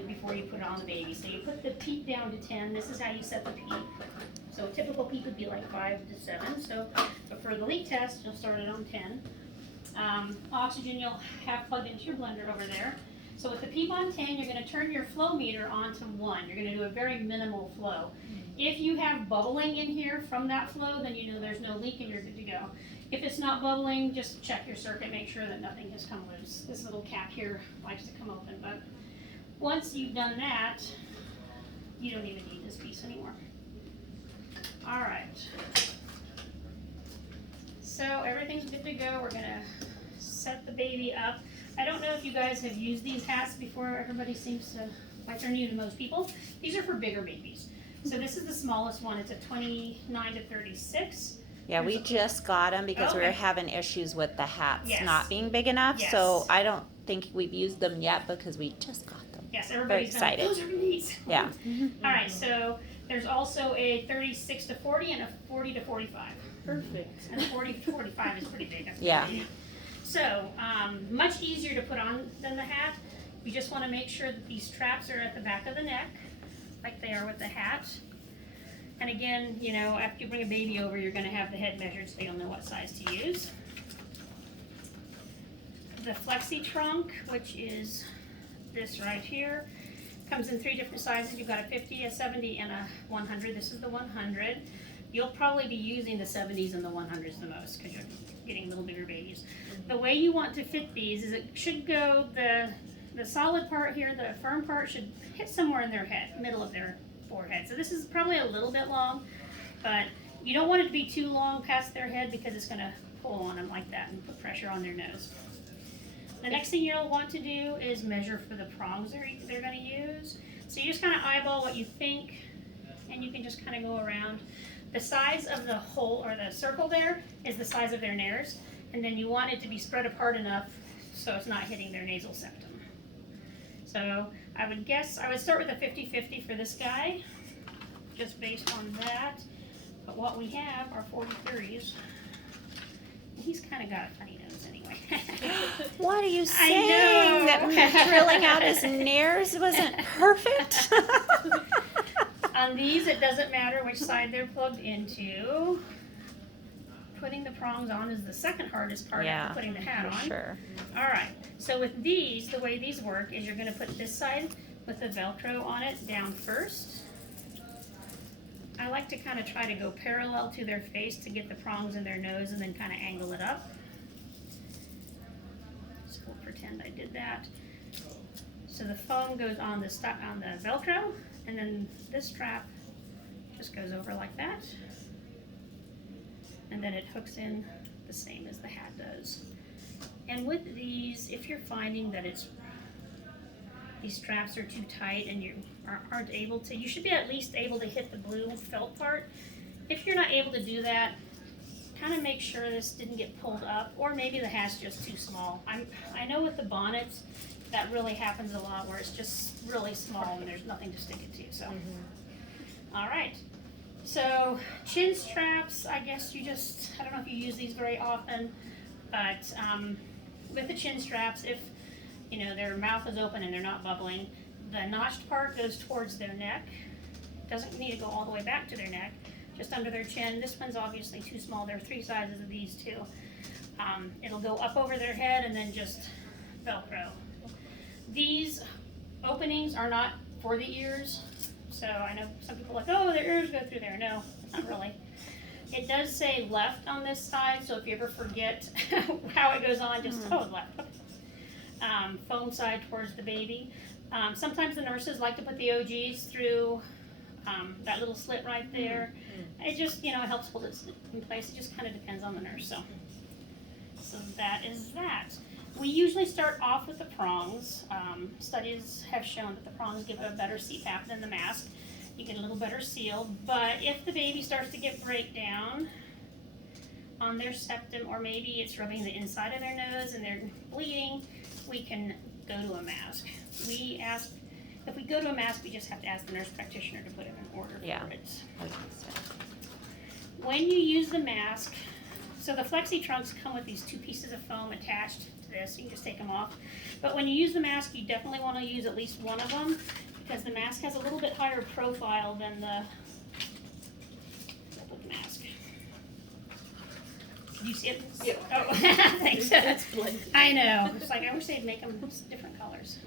before you put it on the baby. So you put the PEEP down to 10. This is how you set the PEEP. So a typical PEEP would be like 5 to 7. So, but for the leak test, you'll start it on 10. Oxygen you'll have plugged into your blender over there. So with the PEEP on 10, you're going to turn your flow meter on to 1. You're going to do a very minimal flow. If you have bubbling in here from that flow, then you know there's no leak and you're good to go. If it's not bubbling, just check your circuit, make sure that nothing has come loose. This little cap here likes to come open, but once you've done that, you don't even need this piece anymore. All right. So everything's good to go. We're gonna set the baby up. I don't know if you guys have used these hats before. Everybody seems to, like they're new to most people. These are for bigger babies. So this is the smallest one. It's a 29 to 36. Yeah, we just got them because we were having issues with the hats not being big enough. Yes. So I don't think we've used them yet because we just got them. Yes, everybody's excited. Those are neat. Yeah. All right, so there's also a 36 to 40 and a 40 to 45. Perfect. And 40 to 45 is pretty big. Yeah. So much easier to put on than the hat. You just want to make sure that these straps are at the back of the neck, like they are with the hat. And again, you know, after you bring a baby over, you're going to have the head measured so you'll know what size to use. The flexi trunk, which is this right here, comes in 3 different sizes. You've got a 50, a 70, and a 100. This is the 100. You'll probably be using the 70s and the 100s the most because you're getting little bigger babies. The way you want to fit these is it should go, the solid part here, the firm part should hit somewhere in their head, middle of their forehead. So this is probably a little bit long, but you don't want it to be too long past their head because it's going to pull on them like that and put pressure on their nose. The next thing you'll want to do is measure for the prongs they're going to use. So you just kind of eyeball what you think, and you can just kind of go around. The size of the hole or the circle there is the size of their nares, and then you want it to be spread apart enough so it's not hitting their nasal septum. So I would guess, I would start with a 50-50 for this guy, just based on that. But what we have are 43s. He's kind of got a funny nose anyway. What are you saying? That drilling out his nares wasn't perfect? On these, it doesn't matter which side they're plugged into. Putting the prongs on is the second hardest part after putting the hat on. Sure. All right, so with these, the way these work is you're going to put this side with the Velcro on it down first. I like to kind of try to go parallel to their face to get the prongs in their nose and then kind of angle it up. So we'll pretend I did that. So the foam goes on the Velcro, and then this strap just goes over like that. And then it hooks in the same as the hat does. And with these, if you're finding that these straps are too tight and you aren't able to, you should be at least able to hit the blue felt part. If you're not able to do that, kind of make sure this didn't get pulled up, or maybe the hat's just too small. I know with the bonnets, that really happens a lot where it's just really small and there's nothing to stick it to. So, all right. So chin straps, I guess I don't know if you use these very often, but with the chin straps, if you know their mouth is open and they're not bubbling, the notched part goes towards their neck. Doesn't need to go all the way back to their neck, just under their chin. This one's obviously too small. There are 3 sizes of these too. It'll go up over their head and then just Velcro. These openings are not for the ears. So I know some people are like, oh, their ears go through there. No, not really. It does say left on this side, so if you ever forget how it goes on, just, left. Foam side towards the baby. Sometimes the nurses like to put the OGs through that little slit right there. It just, it helps hold it in place. It just kind of depends on the nurse. So that is that. We usually start off with the prongs. Studies have shown that the prongs give a better Cpap than the mask. You get a little better seal, but if the baby starts to get breakdown on their septum, or maybe it's rubbing the inside of their nose and they're bleeding, we can go to a mask. If we go to a mask, we just have to ask the nurse practitioner to put it in order for it. When you use the mask, so the flexi trunks come with these 2 pieces of foam attached to this. You can just take them off. But when you use the mask, you definitely want to use at least one of them because the mask has a little bit higher profile than the mask. Did you see it? Yeah. Oh, thanks. It's blended. I know. It's like I wish they'd make them different colors.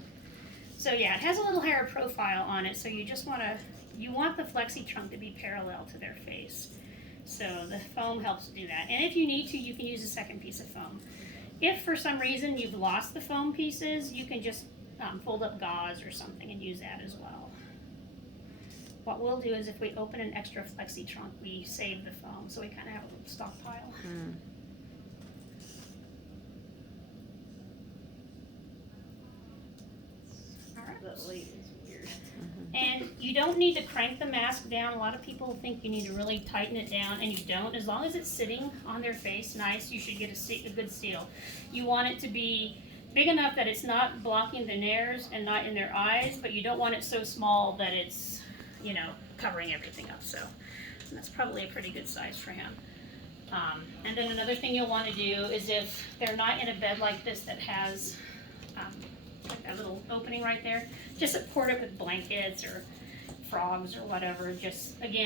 So yeah, it has a little higher profile on it, so you just want to, you want the flexi trunk to be parallel to their face. So the foam helps do that. And if you need to, you can use a second piece of foam. If for some reason you've lost the foam pieces, you can just fold up gauze or something and use that as well. What we'll do is if we open an extra flexi trunk, we save the foam, so we kind of have a little stockpile. That light is weird. And you don't need to crank the mask down. A lot of people think you need to really tighten it down, and you don't. As long as it's sitting on their face nice, you should get a good seal. You want it to be big enough that it's not blocking the nares and not in their eyes, but you don't want it so small that it's, you know, covering everything up. So that's probably a pretty good size for him. And then another thing you'll want to do is if they're not in a bed like this that has like that little opening right there, just support it with blankets or frogs or whatever. Just, again,